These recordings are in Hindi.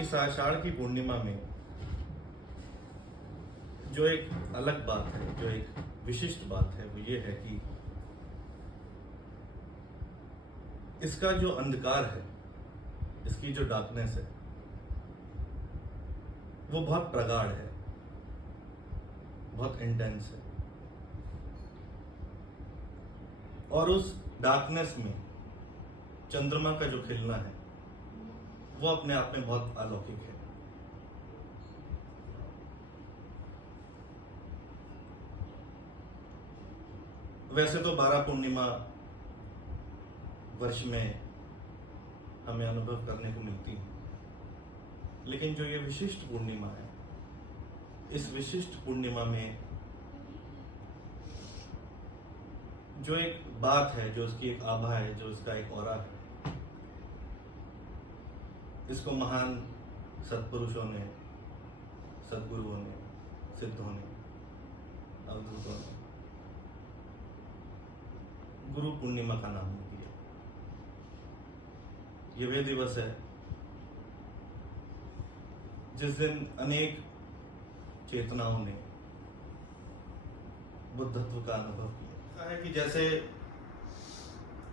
इस आषाढ़ की पूर्णिमा में जो एक अलग बात है, जो एक विशिष्ट बात है, वो ये है कि इसका जो अंधकार है, इसकी जो डार्कनेस है, वो बहुत प्रगाढ़ है, बहुत इंटेंस है। और उस डार्कनेस में चंद्रमा का जो खिलना है, वो अपने आप में बहुत अलौकिक है। वैसे तो 12 पूर्णिमा वर्ष में हमें अनुभव करने को मिलती है, लेकिन जो ये विशिष्ट पूर्णिमा है, इस विशिष्ट पूर्णिमा में जो एक बात है, जो उसकी एक आभा है, जो इसका एक ऑरा है, इसको महान सत्पुरुषों ने, सद्गुरुओं ने, सिद्धों ने, अवधूतों ने गुरु पूर्णिमा का नाम दिया। ये वे दिवस है जिस दिन अनेक चेतनाओं ने बुद्धत्व का अनुभव किया। ऐसा है कि जैसे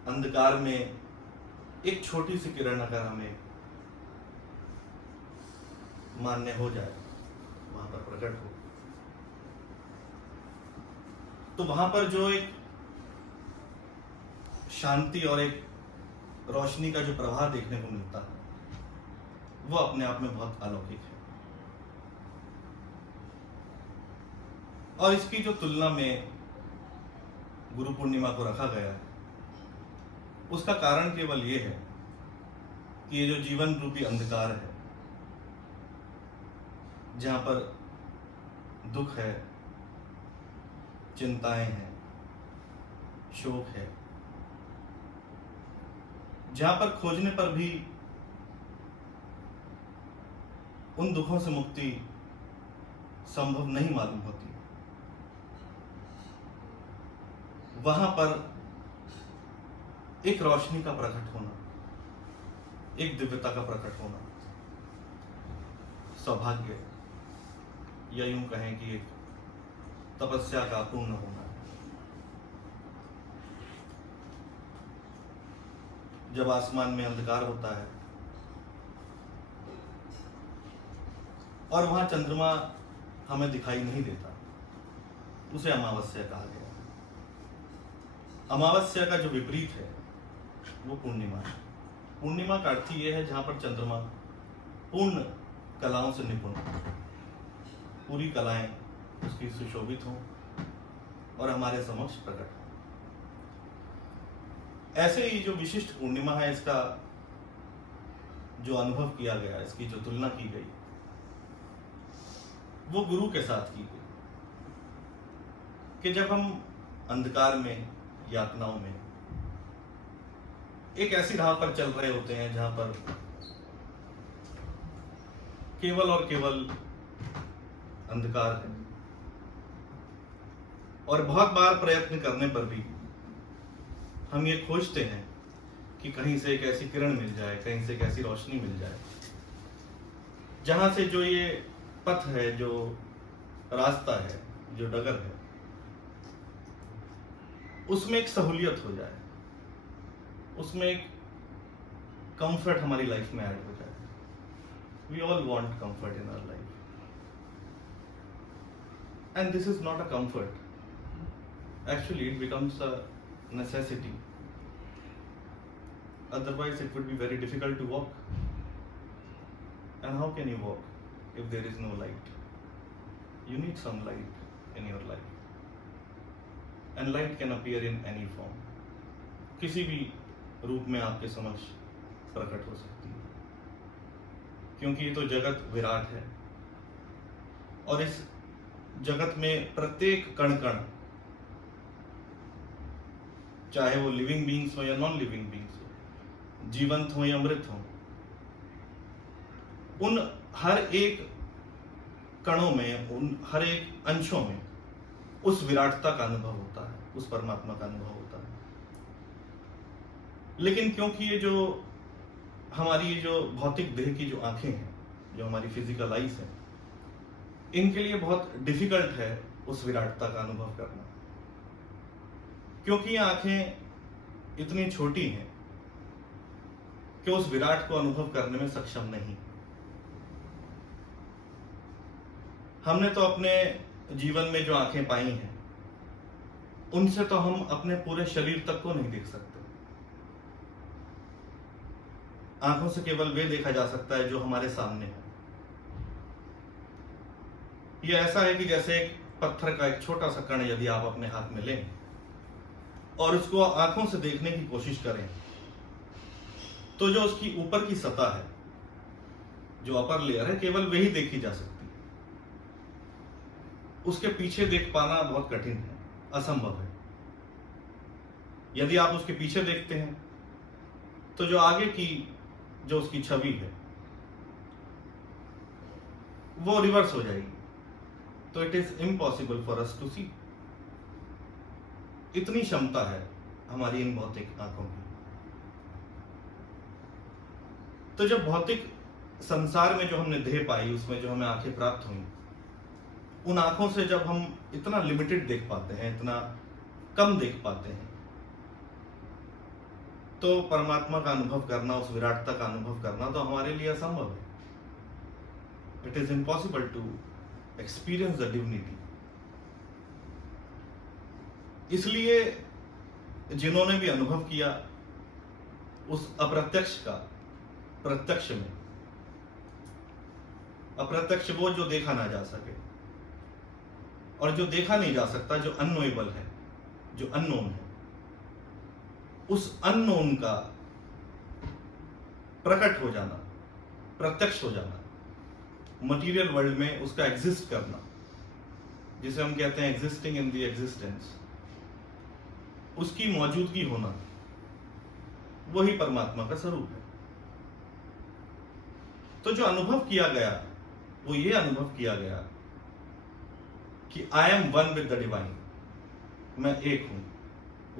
अंधकार में एक छोटी सी किरण अगर हमें मान्य हो जाए, वहां पर प्रकट हो, तो वहां पर जो एक शांति और एक रोशनी का जो प्रवाह देखने को मिलता है, वो अपने आप में बहुत अलौकिक है। और इसकी जो तुलना में गुरु पूर्णिमा को रखा गया है, उसका कारण केवल ये है कि ये जो जीवन रूपी अंधकार है, जहां पर दुख है, चिंताएं हैं, शोक है, जहां पर खोजने पर भी उन दुखों से मुक्ति संभव नहीं मालूम होती, वहां पर एक रोशनी का प्रकट होना, एक दिव्यता का प्रकट होना सौभाग्य, या यूं कहें कि एक तपस्या का पूर्ण होना है। जब आसमान में अंधकार होता है और वहां चंद्रमा हमें दिखाई नहीं देता, उसे अमावस्या कहा गया है। अमावस्या का जो विपरीत है वो पूर्णिमा है। पूर्णिमा का अर्थ ये है जहां पर चंद्रमा पूर्ण कलाओं से निपुण, पूरी कलाएं उसकी सुशोभित हों और हमारे समक्ष प्रकट हो। ऐसे ही जो विशिष्ट पूर्णिमा है, इसका जो अनुभव किया गया, इसकी जो तुलना की गई, वो गुरु के साथ की गई कि जब हम अंधकार में, यातनाओं में एक ऐसी राह पर चल रहे होते हैं जहां पर केवल और केवल अंधकार है, और बहुत बार प्रयत्न करने पर भी हम ये खोजते हैं कि कहीं से एक ऐसी किरण मिल जाए, कहीं से एक ऐसी रोशनी मिल जाए, जहां से जो ये पथ है, जो रास्ता है, जो डगर है, उसमें एक सहूलियत हो जाए, उसमें एक कंफर्ट हमारी लाइफ में ऐड हो जाए। We all want comfort in our life, and this is not a comfort, actually it becomes a necessity, otherwise it would be very difficult to walk. And how can you walk if there is no light? You need some light in your life, and light can appear in any form, किसी भी रूप में आपके समक्ष प्रकट हो सकती है, क्योंकि ये तो जगत विराट है, और इस जगत में प्रत्येक कण कण, चाहे वो लिविंग बीइंग्स हो या नॉन लिविंग बीइंग्स हो, जीवंत हो या मृत हो, उन हर एक कणों में, उन हर एक अंशों में उस विराटता का अनुभव होता है, उस परमात्मा का अनुभव होता है। लेकिन क्योंकि ये जो हमारी ये जो भौतिक देह की जो आंखें हैं, जो हमारी फिजिकल आईज है, इनके लिए बहुत डिफिकल्ट है उस विराटता का अनुभव करना, क्योंकि ये आंखें इतनी छोटी हैं कि उस विराट को अनुभव करने में सक्षम नहीं। हमने तो अपने जीवन में जो आंखें पाई हैं, उनसे तो हम अपने पूरे शरीर तक को नहीं देख सकते। आंखों से केवल वे देखा जा सकता है जो हमारे सामने है। यह ऐसा है कि जैसे एक पत्थर का एक छोटा सा कण यदि आप अपने हाथ में लें और उसको आंखों से देखने की कोशिश करें, तो जो उसकी ऊपर की सतह है, जो अपर लेयर है, केवल वही देखी जा सकती है। उसके पीछे देख पाना बहुत कठिन है, असंभव है। यदि आप उसके पीछे देखते हैं तो जो आगे की जो उसकी छवि है वो रिवर्स हो जाएगी, तो it is impossible for us to see. इतनी क्षमता है हमारी इन भौतिक आंखों की। तो जब भौतिक संसार में जो हमने देह पाई, उसमें जो हमें आंखें प्राप्त हुई, उन आंखों से जब हम इतना लिमिटेड देख पाते हैं, इतना कम देख पाते हैं, तो परमात्मा का अनुभव करना, उस विराटता का अनुभव करना तो हमारे लिए असंभव है। It is impossible to experience the divinity. इसलिए जिन्होंने भी अनुभव किया उस अप्रत्यक्ष का प्रत्यक्ष में, अप्रत्यक्ष वो जो देखा ना जा सके, और जो देखा नहीं जा सकता, जो अननोएबल है, जो अननोन है, उस अननोन का प्रकट हो जाना, प्रत्यक्ष हो जाना, मटेरियल वर्ल्ड में उसका एग्जिस्ट करना, जिसे हम कहते हैं एग्जिस्टिंग इन द एग्जिस्टेंस, उसकी मौजूदगी होना, वही परमात्मा का स्वरूप है। तो जो अनुभव किया गया वो ये अनुभव किया गया कि I am one with the divine, मैं एक हूं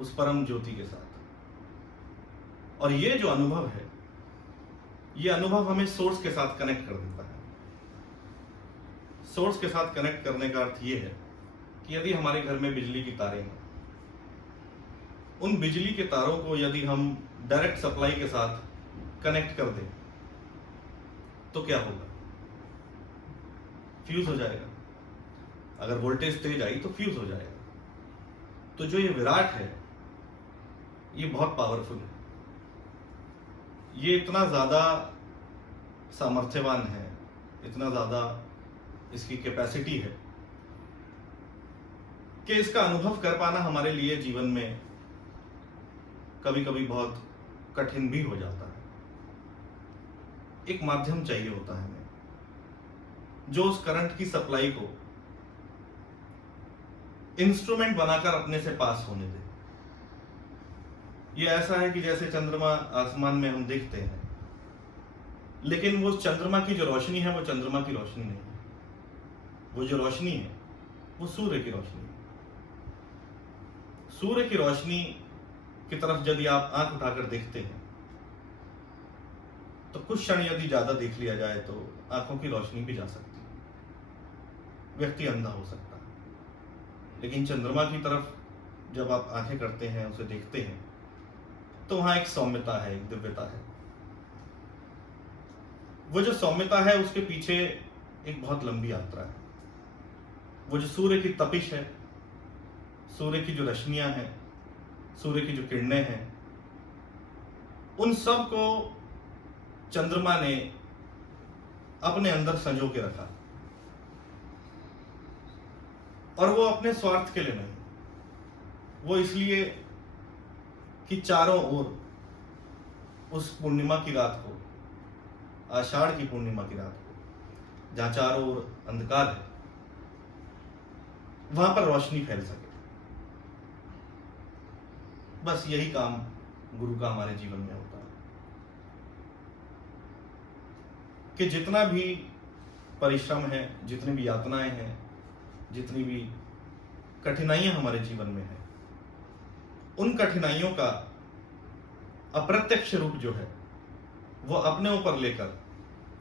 उस परम ज्योति के साथ। और ये जो अनुभव है, ये अनुभव हमें सोर्स के साथ कनेक्ट कर देता है। सोर्स के साथ कनेक्ट करने का अर्थ ये है कि यदि हमारे घर में बिजली की तारें हैं, उन बिजली के तारों को यदि हम डायरेक्ट सप्लाई के साथ कनेक्ट कर दें तो क्या होगा? फ्यूज हो जाएगा। अगर वोल्टेज तेज आई तो फ्यूज हो जाएगा। तो जो ये विराट है, ये बहुत पावरफुल है। ये इतना ज्यादा सामर्थ्यवान है, इतना ज्यादा इसकी कैपेसिटी है कि इसका अनुभव कर पाना हमारे लिए जीवन में कभी कभी बहुत कठिन भी हो जाता है। एक माध्यम चाहिए होता है हमें, जो उस करंट की सप्लाई को इंस्ट्रूमेंट बनाकर अपने से पास होने दे। ये ऐसा है कि जैसे चंद्रमा आसमान में हम देखते हैं, लेकिन वो चंद्रमा की जो रोशनी है वो चंद्रमा की रोशनी नहीं है। वो जो रोशनी है वो सूर्य की रोशनी है। सूर्य की रोशनी की तरफ यदि आप आंख उठाकर देखते हैं तो कुछ क्षण यदि ज्यादा देख लिया जाए तो आंखों की रोशनी भी जा सकती है, व्यक्ति अंधा हो सकता है। लेकिन चंद्रमा की तरफ जब आप आंखें करते हैं, उसे देखते हैं, तो वहां एक सौम्यता है, एक दिव्यता है। वो जो सौम्यता है उसके पीछे एक बहुत लंबी यात्रा है। वो जो सूर्य की तपिश है, सूर्य की जो रश्मियां हैं, सूर्य की जो किरणें हैं, उन सब को चंद्रमा ने अपने अंदर संजो के रखा। और वो अपने स्वार्थ के लिए नहीं, वो इसलिए कि चारों ओर उस पूर्णिमा की रात को, आषाढ़ की पूर्णिमा की रात को, जहां चारों ओर अंधकार है, वहां पर रोशनी फैल सके। बस यही काम गुरु का हमारे जीवन में होता है कि जितना भी परिश्रम है, जितनी भी यातनाएं हैं, जितनी भी कठिनाइयां हमारे जीवन में है, उन कठिनाइयों का अप्रत्यक्ष रूप जो है वो अपने ऊपर लेकर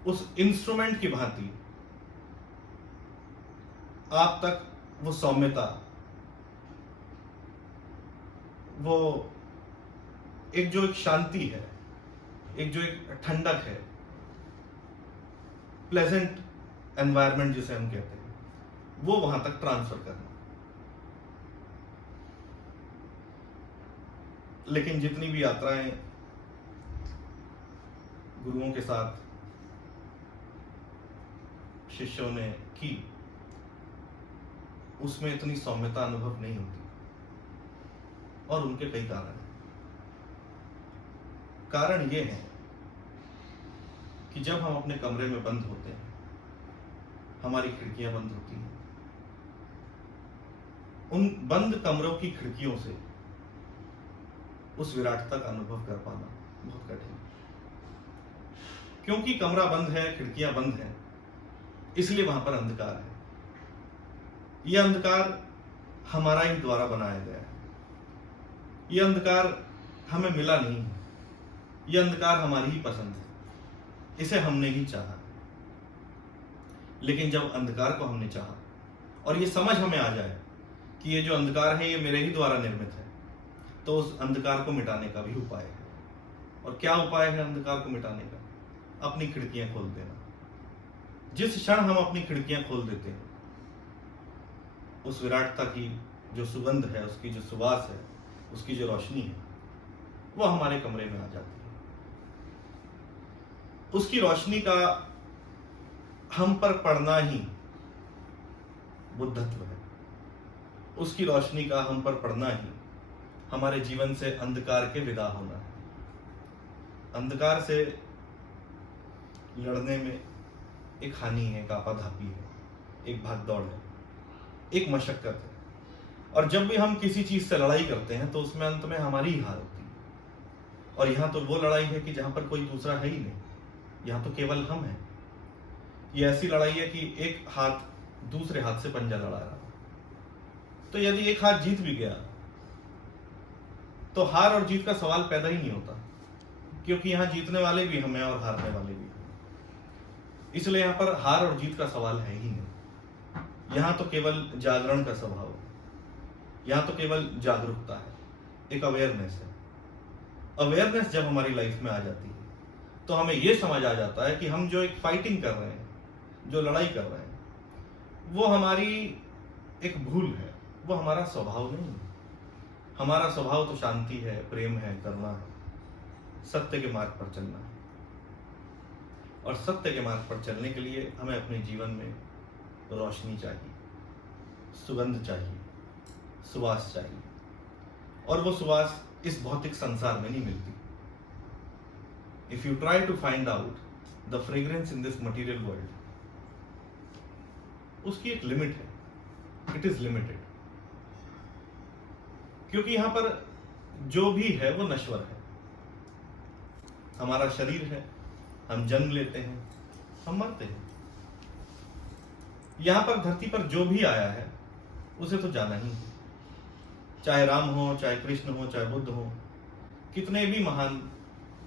उस इंस्ट्रूमेंट की भांति आप तक वो सौम्यता, वो एक शांति है, एक ठंडक है, प्लेजेंट एनवायरनमेंट जिसे हम कहते हैं, वो वहां तक ट्रांसफर करना। लेकिन जितनी भी यात्राएं गुरुओं के साथ शिष्यों ने की, उसमें इतनी सौम्यता अनुभव नहीं होती, और उनके कई कारण हैं। कारण ये है कि जब हम अपने कमरे में बंद होते हैं, हमारी खिड़कियां बंद होती हैं, उन बंद कमरों की खिड़कियों से उस विराटता का अनुभव कर पाना बहुत कठिन है। क्योंकि कमरा बंद है, खिड़कियां बंद हैं, इसलिए वहां पर अंधकार है। यह अंधकार हमारा ही द्वारा बनाया गया है, यह अंधकार हमें मिला नहीं है, यह अंधकार हमारी ही पसंद है, इसे हमने ही चाहा। लेकिन जब अंधकार को हमने चाहा और ये समझ हमें आ जाए कि ये जो अंधकार है ये मेरे ही द्वारा निर्मित है, तो उस अंधकार को मिटाने का भी उपाय है। और क्या उपाय है अंधकार को मिटाने का? अपनी खिड़कियां खोल देना। जिस क्षण हम अपनी खिड़कियां खोल देते हैं, उस विराटता की जो सुगंध है, उसकी जो सुवास है, उसकी जो रोशनी है, वो हमारे कमरे में आ जाती है। उसकी रोशनी का हम पर पड़ना ही बुद्धत्व है। उसकी रोशनी का हम पर पड़ना ही हमारे जीवन से अंधकार के विदा होना है। अंधकार से लड़ने में एक हानि है, एक आपाधापी है, एक भागदौड़ है, एक मशक्कत है। और जब भी हम किसी चीज से लड़ाई करते हैं तो उसमें अंत में हमारी ही हार होती है। और यहाँ तो वो लड़ाई है कि जहां पर कोई दूसरा है ही नहीं, यहाँ तो केवल हम हैं। ये ऐसी लड़ाई है कि एक हाथ दूसरे हाथ से पंजा लड़ा रहा है। तो यदि एक हाथ जीत भी गया तो हार और जीत का सवाल पैदा ही नहीं होता, क्योंकि यहाँ जीतने वाले भी हम हैं और हारने वाले भी हैं। इसलिए यहाँ पर हार और जीत का सवाल है ही नहीं। यहाँ तो केवल जागरण का स्वभाव है, यहाँ तो केवल जागरूकता है, एक अवेयरनेस है। अवेयरनेस जब हमारी लाइफ में आ जाती है तो हमें यह समझ आ जाता है कि हम जो एक फाइटिंग कर रहे हैं, जो लड़ाई कर रहे हैं, वो हमारी एक भूल है, वो हमारा स्वभाव नहीं है। हमारा स्वभाव तो शांति है, प्रेम है, करुणा है, सत्य के मार्ग पर चलना है। और सत्य के मार्ग पर चलने के लिए हमें अपने जीवन में रोशनी चाहिए, सुगंध चाहिए, सुवास चाहिए। और वो सुवास इस भौतिक संसार में नहीं मिलती। If you try to find out the fragrance in this material world, उसकी एक लिमिट है, इट इज लिमिटेड। क्योंकि यहां पर जो भी है वो नश्वर है। हमारा शरीर है, हम जन्म लेते हैं, हम मरते हैं। यहां पर धरती पर जो भी आया है उसे तो जाना ही है। चाहे राम हो, चाहे कृष्ण हो, चाहे बुद्ध हो, कितने भी महान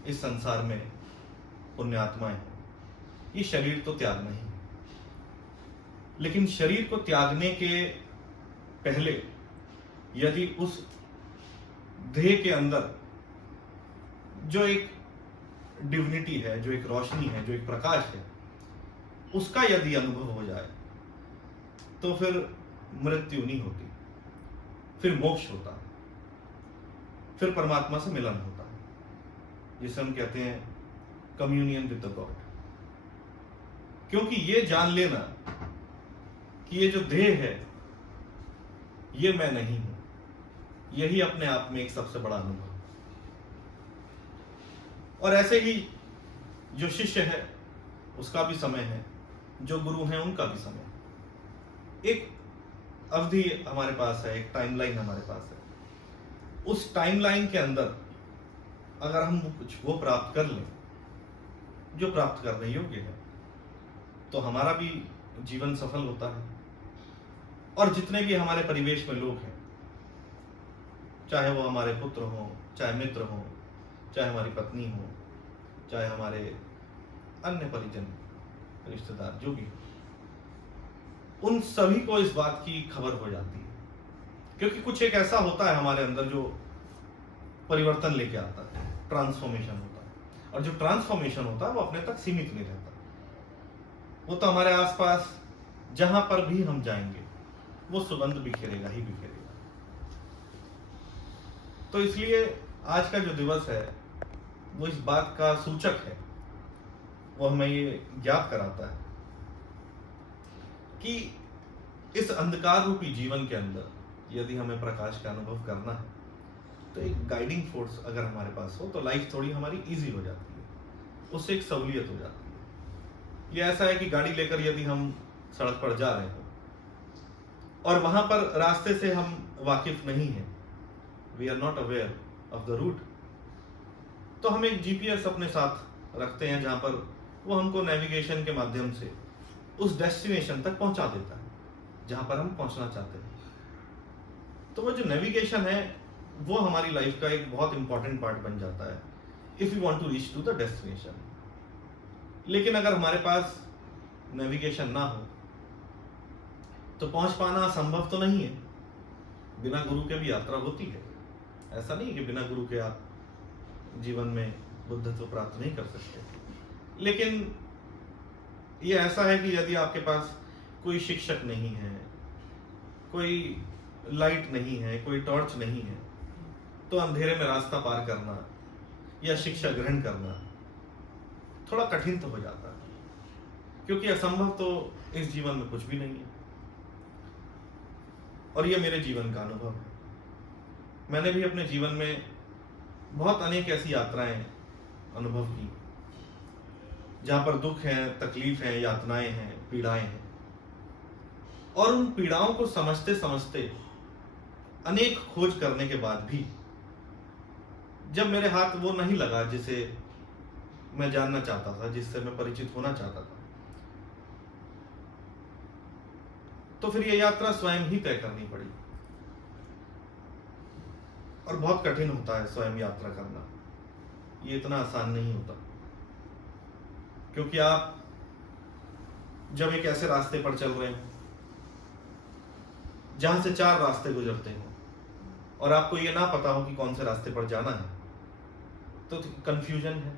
इस संसार में पुण्यात्माएं हो, ये शरीर तो त्यागना ही है। लेकिन शरीर को त्यागने के पहले यदि उस ध्येय के अंदर जो एक डिविनिटी है, जो एक रोशनी है, जो एक प्रकाश है, उसका यदि अनुभव हो जाए तो फिर मृत्यु नहीं होती, फिर मोक्ष होता है, फिर परमात्मा से मिलन होता है, जिसे हम कहते हैं कम्युनियन विद द गॉड। क्योंकि ये जान लेना कि ये जो देह है ये मैं नहीं हूं, यही अपने आप में एक सबसे बड़ा अनुभव। और ऐसे ही जो शिष्य है उसका भी समय है, जो गुरु हैं उनका भी समय है। एक अवधि हमारे पास है, एक टाइमलाइन हमारे पास है। उस टाइमलाइन के अंदर अगर हम कुछ वो प्राप्त कर लें जो प्राप्त करने योग्य है, तो हमारा भी जीवन सफल होता है। और जितने भी हमारे परिवेश में लोग हैं, चाहे वो हमारे पुत्र हों, चाहे मित्र हों, चाहे हमारी पत्नी हो, चाहे हमारे अन्य परिजन, रिश्तेदार, जो भी, उन सभी को इस बात की खबर हो जाती है, क्योंकि कुछ एक ऐसा होता है हमारे अंदर जो परिवर्तन लेके आता है, ट्रांसफॉर्मेशन होता है। और जो ट्रांसफॉर्मेशन होता है वो अपने तक सीमित नहीं रहता, वो तो हमारे आसपास जहां पर भी हम जाएंगे वो सुगंध बिखेरेगा ही बिखेरेगा। तो इसलिए आज का जो दिवस है वो इस बात का सूचक है, वो हमें ये ज्ञात कराता है कि इस अंधकार रूपी जीवन के अंदर यदि हमें प्रकाश का अनुभव करना है तो एक गाइडिंग फोर्स अगर हमारे पास हो तो लाइफ थोड़ी हमारी इजी हो जाती है, उससे एक सहूलियत हो जाती है। ये ऐसा है कि गाड़ी लेकर यदि हम सड़क पर जा रहे हो और वहां पर रास्ते से हम वाकिफ नहीं हैं, we are not aware of the root, तो हम एक जीपीएस अपने साथ रखते हैं जहां पर वो हमको नेविगेशन के माध्यम से उस डेस्टिनेशन तक पहुंचा देता है जहां पर हम पहुंचना चाहते हैं। तो वो जो नेविगेशन है वो हमारी लाइफ का एक बहुत इंपॉर्टेंट पार्ट बन जाता है if you want to reach to the destination. लेकिन अगर हमारे पास नेविगेशन ना हो तो पहुंच पाना संभव तो नहीं है। बिना गुरु के भी यात्रा होती है, ऐसा नहीं कि बिना गुरु के आप जीवन में बुद्धत्व प्राप्त नहीं कर सकते। लेकिन ये ऐसा है कि यदि आपके पास कोई शिक्षक नहीं है, कोई लाइट नहीं है, कोई टॉर्च नहीं है, तो अंधेरे में रास्ता पार करना या शिक्षा ग्रहण करना थोड़ा कठिन तो हो जाता है, क्योंकि असंभव तो इस जीवन में कुछ भी नहीं है। और ये मेरे जीवन का अनुभव है। मैंने भी अपने जीवन में बहुत अनेक ऐसी यात्राएं अनुभव की जहां पर दुख है, तकलीफ है, यातनाएं हैं, पीड़ाएं हैं, और उन पीड़ाओं को समझते समझते अनेक खोज करने के बाद भी जब मेरे हाथ वो नहीं लगा जिसे मैं जानना चाहता था, जिससे मैं परिचित होना चाहता था, तो फिर ये यात्रा स्वयं ही तय करनी पड़ी। और बहुत कठिन होता है स्वयं यात्रा करना, ये इतना आसान नहीं होता, क्योंकि आप जब एक ऐसे रास्ते पर चल रहे हो जहां से 4 रास्ते गुजरते हो और आपको ये ना पता हो कि कौन से रास्ते पर जाना है, तो कंफ्यूजन है।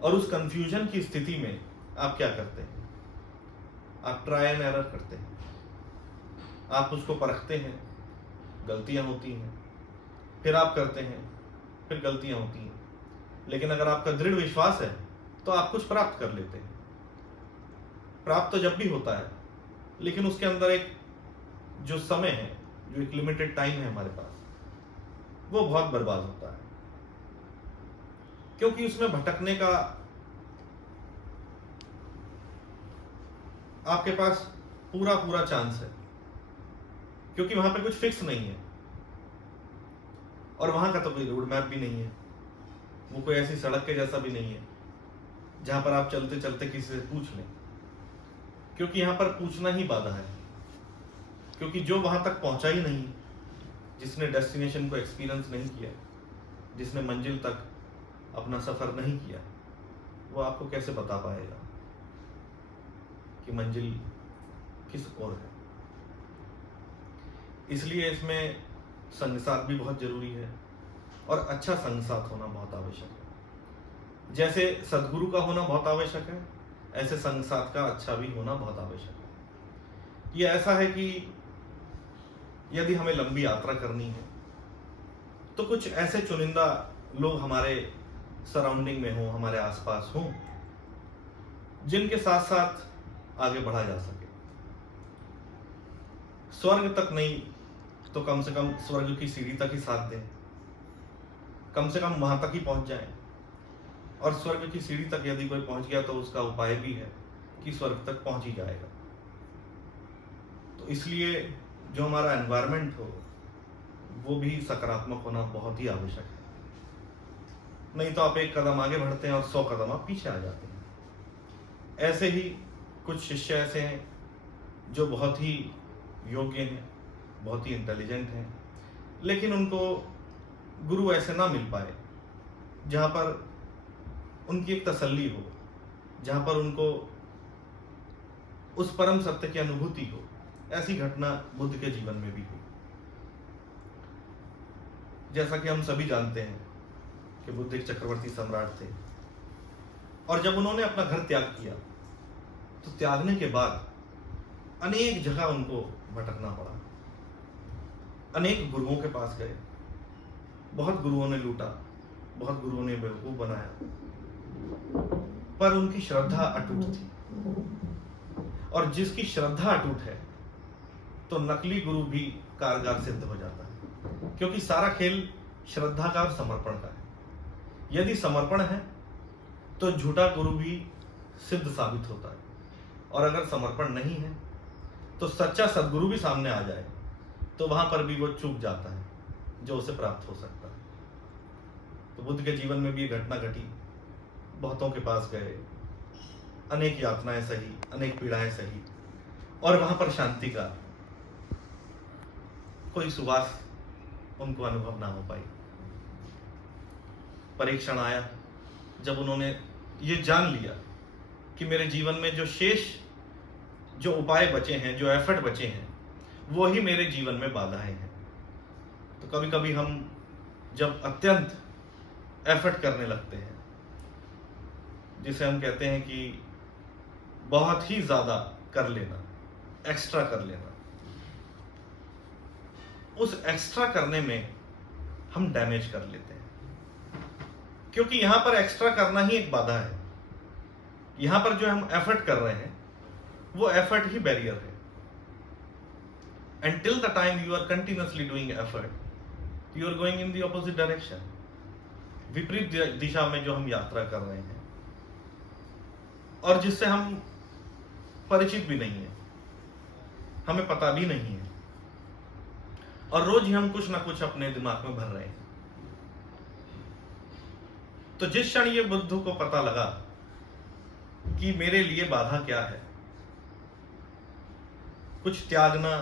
और उस कंफ्यूजन की स्थिति में आप क्या करते हैं? आप ट्राई एंड एरर करते हैं, आप उसको परखते हैं, गलतियां होती हैं, फिर आप करते हैं, फिर गलतियां होती हैं। लेकिन अगर आपका दृढ़ विश्वास है तो आप कुछ प्राप्त कर लेते हैं। प्राप्त तो जब भी होता है, लेकिन उसके अंदर एक जो समय है, जो एक लिमिटेड टाइम है हमारे पास, वो बहुत बर्बाद होता है, क्योंकि उसमें भटकने का आपके पास पूरा पूरा चांस है, क्योंकि वहां पे कुछ फिक्स नहीं है और वहां का तो कोई रोड मैप भी नहीं है, वो कोई ऐसी सड़क के जैसा भी नहीं है जहां पर आप चलते चलते किसी से पूछ लें, क्योंकि यहां पर पूछना ही बाधा है। क्योंकि जो वहां तक पहुंचा ही नहीं, जिसने डेस्टिनेशन को एक्सपीरियंस नहीं किया, जिसने मंजिल तक अपना सफर नहीं किया, वो आपको कैसे बता पाएगा कि मंजिल किस ओर है। इसलिए इसमें संग साथ भी बहुत जरूरी है और अच्छा संग साथ होना बहुत आवश्यक है। जैसे सदगुरु का होना बहुत आवश्यक है, ऐसे संग साथ का अच्छा भी होना बहुत आवश्यक है। ये ऐसा है कि यदि हमें लंबी यात्रा करनी है तो कुछ ऐसे चुनिंदा लोग हमारे सराउंडिंग में हो, हमारे आसपास हो, जिनके साथ साथ आगे बढ़ा जा सके। स्वर्ग तक नहीं तो कम से कम स्वर्ग की सीढ़ी तक ही साथ दें, कम से कम वहां तक ही पहुंच जाएं। और स्वर्ग की सीढ़ी तक यदि कोई पहुंच गया तो उसका उपाय भी है कि स्वर्ग तक पहुंच ही जाएगा। तो इसलिए जो हमारा एनवायरनमेंट हो वो भी सकारात्मक होना बहुत ही आवश्यक है। नहीं तो आप एक कदम आगे बढ़ते हैं और 100 कदम आप पीछे आ जाते हैं। ऐसे ही कुछ शिष्य ऐसे हैं जो बहुत ही योग्य हैं, बहुत ही इंटेलिजेंट हैं, लेकिन उनको गुरु ऐसे ना मिल पाए जहाँ पर उनकी एक तसल्ली हो, जहाँ पर उनको उस परम सत्य की अनुभूति हो। ऐसी घटना बुद्ध के जीवन में भी हुई। जैसा कि हम सभी जानते हैं कि बुद्ध एक चक्रवर्ती सम्राट थे, और जब उन्होंने अपना घर त्याग किया तो त्यागने के बाद अनेक जगह उनको भटकना पड़ा। अनेक गुरुओं के पास गए, बहुत गुरुओं ने लूटा, बहुत गुरुओं ने बेवकूफ बनाया, पर उनकी श्रद्धा अटूट थी। और जिसकी श्रद्धा अटूट है तो नकली गुरु भी कारगर सिद्ध हो जाता है, क्योंकि सारा खेल श्रद्धा का और समर्पण का है। यदि समर्पण है तो झूठा गुरु भी सिद्ध साबित होता है, और अगर समर्पण नहीं है तो सच्चा सद्गुरु भी सामने आ जाए तो वहां पर भी वो चूक जाता है जो उसे प्राप्त हो सकता है। तो बुद्ध के जीवन में भी ये घटना घटी। बहुतों के पास गए, अनेक यातनाएं सही, अनेक पीड़ाएं सही, और वहां पर शांति का कोई सुवास उनको अनुभव ना हो पाई। परीक्षण आया जब उन्होंने ये जान लिया कि मेरे जीवन में जो शेष जो उपाय बचे हैं, जो एफर्ट बचे हैं, वो ही मेरे जीवन में बाधाएं हैं। तो कभी कभी हम जब अत्यंत एफर्ट करने लगते हैं, जिसे हम कहते हैं कि बहुत ही ज्यादा कर लेना, एक्स्ट्रा कर लेना, उस एक्स्ट्रा करने में हम डैमेज कर लेते हैं, क्योंकि यहां पर एक्स्ट्रा करना ही एक बाधा है। यहां पर जो हम एफर्ट कर रहे हैं वो एफर्ट ही बैरियर है। Until the time you are continuously doing effort, you are going in the opposite direction. विपरीत दिशा में जो हम यात्रा कर रहे हैं, और जिससे हम परिचित भी नहीं है, हमें पता भी नहीं है, और रोज ही हम कुछ ना कुछ अपने दिमाग में भर रहे हैं। तो जिस क्षण ये बुद्ध को पता लगा कि मेरे लिए बाधा क्या है, कुछ त्यागना,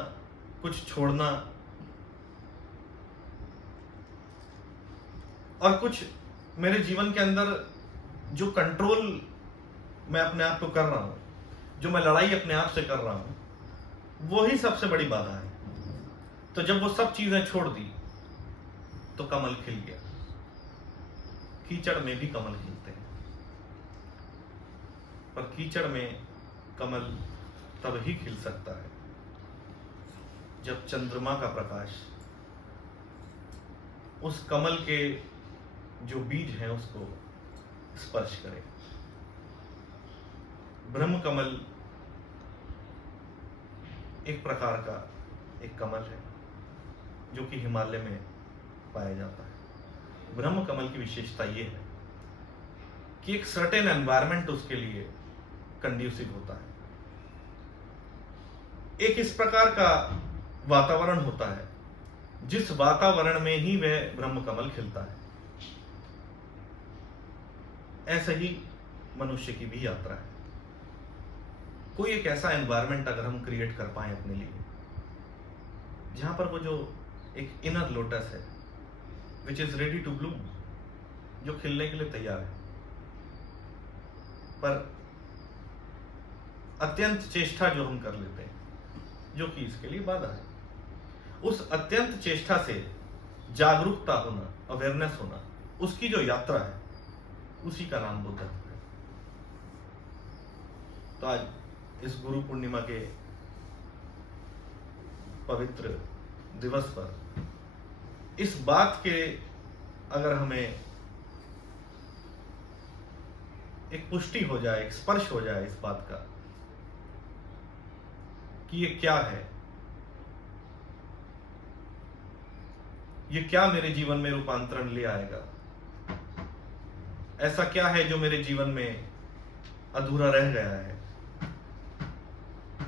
कुछ छोड़ना, और कुछ मेरे जीवन के अंदर जो कंट्रोल मैं अपने आप को कर रहा हूं, जो मैं लड़ाई अपने आप से कर रहा हूं, वो ही सबसे बड़ी बाधा है। तो जब वो सब चीजें छोड़ दी तो कमल खिल गया। कीचड़ में भी कमल खिलते हैं, पर कीचड़ में कमल तब ही खिल सकता है जब चंद्रमा का प्रकाश उस कमल के जो बीज हैं उसको स्पर्श करे। ब्रह्म कमल एक प्रकार का एक कमल है जो कि हिमालय में पाया जाता है। ब्रह्म कमल की विशेषता ये है कि एक सर्टेन एनवायरनमेंट उसके लिए कंड्यूसिव होता है। एक इस प्रकार का वातावरण होता है जिस वातावरण में ही वह ब्रह्म कमल खिलता है। ऐसे ही मनुष्य की भी यात्रा है। कोई एक ऐसा एनवायरनमेंट अगर हम क्रिएट कर पाए अपने लिए, जहां पर वो जो एक इनर लोटस है which is ready to bloom, जो खिलने के लिए तैयार है, पर अत्यंत चेष्टा जो हम कर लेते हैं, जो कि इसके लिए बाधा है, उस अत्यंत चेष्टा से जागरूकता होना, अवेयरनेस होना, उसकी जो यात्रा है, उसी का नाम बुद्ध है। तो आज इस गुरु पूर्णिमा के पवित्र दिवस पर इस बात के अगर हमें एक पुष्टि हो जाए, एक स्पर्श हो जाए इस बात का कि ये क्या है, ये क्या मेरे जीवन में रूपांतरण ले आएगा, ऐसा क्या है जो मेरे जीवन में अधूरा रह गया है,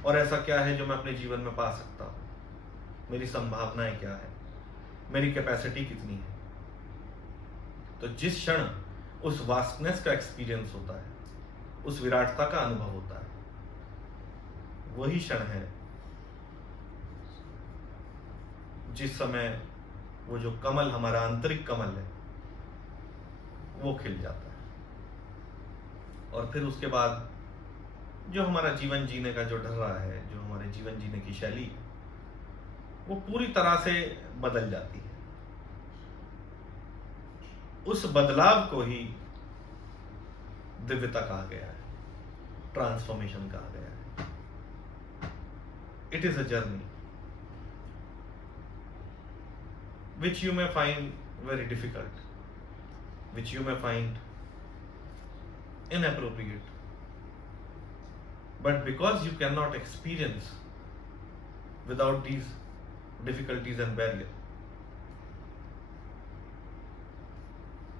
और ऐसा क्या है जो मैं अपने जीवन में पा सकता हूं, मेरी संभावनाएं क्या है, मेरी कैपेसिटी कितनी है। तो जिस क्षण उस वास्टनेस का एक्सपीरियंस होता है, उस विराटता का अनुभव होता है, वही क्षण है जिस समय वो जो कमल, हमारा आंतरिक कमल है, वो खिल जाता है। और फिर उसके बाद जो हमारा जीवन जीने का जो ढर्रा है, जो हमारे जीवन जीने की शैली, वो पूरी तरह से बदल जाती है। उस बदलाव को ही दिव्यता कहा गया है, ट्रांसफॉर्मेशन कहा गया है। It is a journey which you may find very difficult, which you may find inappropriate, but because you cannot experience without these difficulties and barriers,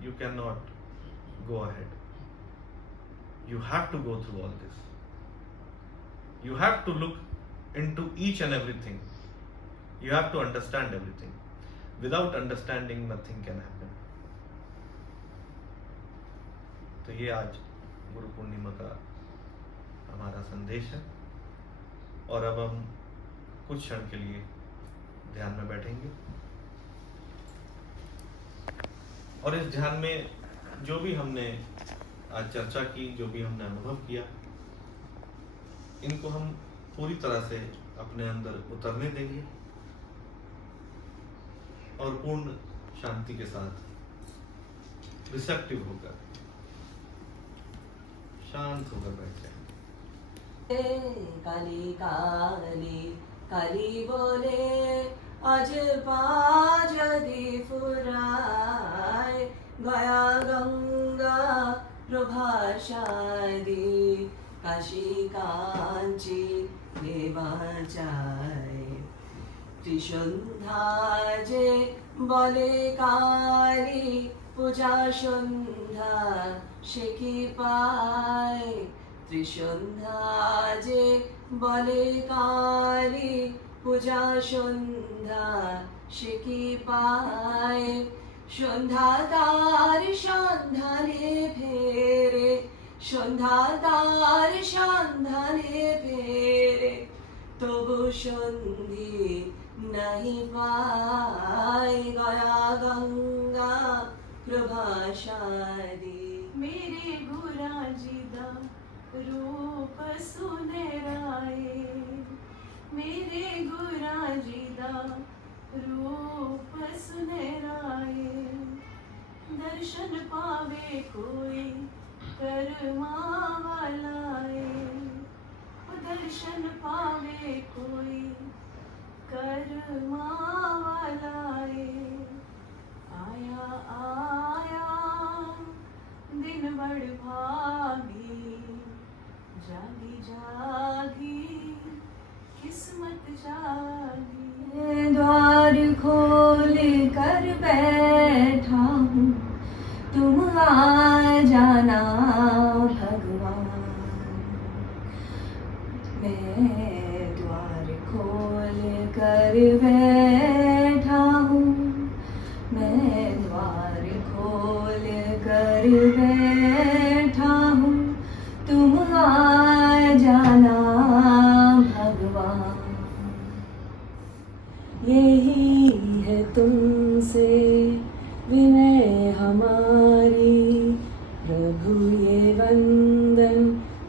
you cannot go ahead. You have to go through all this. You have to look into each and everything. You have to understand everything. Without understanding, nothing can happen. तो ये आज गुरु पूर्णिमा का हमारा संदेश है। और अब हम कुछ क्षण के लिए ध्यान में बैठेंगे और इस ध्यान में जो भी हमने आज चर्चा की, जो भी हमने अनुभव किया, इनको हम पूरी तरह से अपने अंदर उतरने देंगे और पूर्ण शांति के साथ रिसेप्टिव होकर, शांत होकर बैठ जाएंगे। काली काली काली बोले आज पाजदी फुराय, गया गंगा प्रभाशादी, काशी कांची देवाचाय, त्रिसंध्या जे বলে কালী পূজা সন্ধ্যা সে কি পায়, ত্রিসন্ধ্যা যে বলে কালী পূজা সন্ধ্যা সে কি পায়, সন্ধ্যা তার সন্ধানে ফেরে, সন্ধ্যা তার সন্ধানে ফেরে, তবু সন্ধি नहीं पाए, गया गंगा प्रभाशादी। मेरे गुराजी दा रूप सुनराए, मेरे गुराजी दा रूप सुनराए, दर्शन पावे कोई कर्मा वालाए, दर्शन पावे कोई कर्मा वालाए, आया आया दिन बड़ भागी, जागी जागी किस्मत जागी, द्वार खोल कर बैठा हूँ, तुम आ जाना भगवान, मैं खोल कर बैठा हूँ, मैं द्वार खोल कर बैठा हूँ, तुम आ जाना भगवान, यही है तुमसे विनय हमारी, प्रभु ये वंदन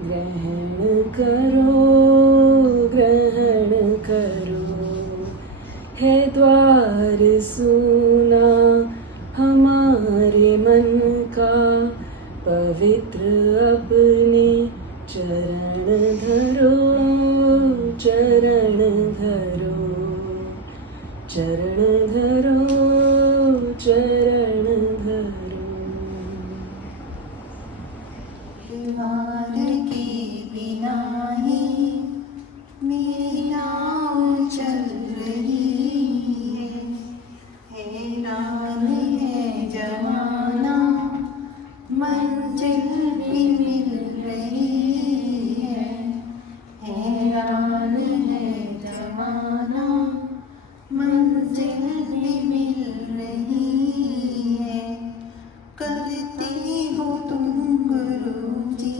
ग्रहण करो, ग्रहण करो, है द्वार सुना हमारे मन का, पवित्र अपने चरण धरो, चरण धरो, चरण धरो, चरण धरो। द्वार के बिना ही मेरी नाव चल रही है, हैरान है जमाना, मंजिल भी मिल रही है, हैरान है जमाना, मंजिल भी मिल रही है, करती हो तुम गुरुजी,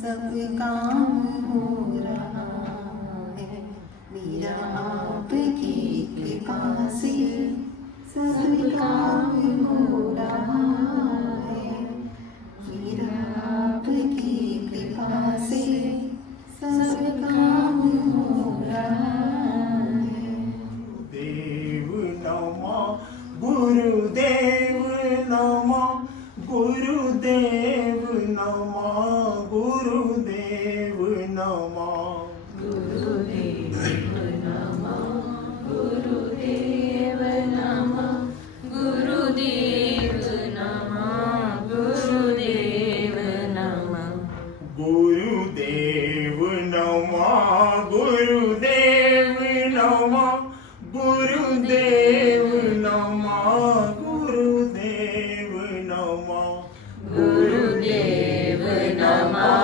सब काम हो रहा है, मेरा आपकी गुरुदेव नमः गुरुदेव नमः गुरुदेव नमः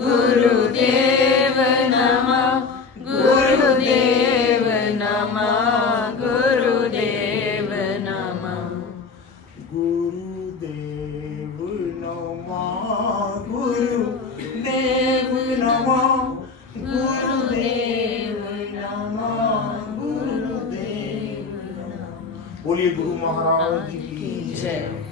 गुरुदेव नमः गुरुदेव नमः गुरुदेव नमः गुरुदेव नमः गुरुदेव नमः गुरुदेव नमः गुरुदेव नमः। बोलिए गुरु महाराज की जय।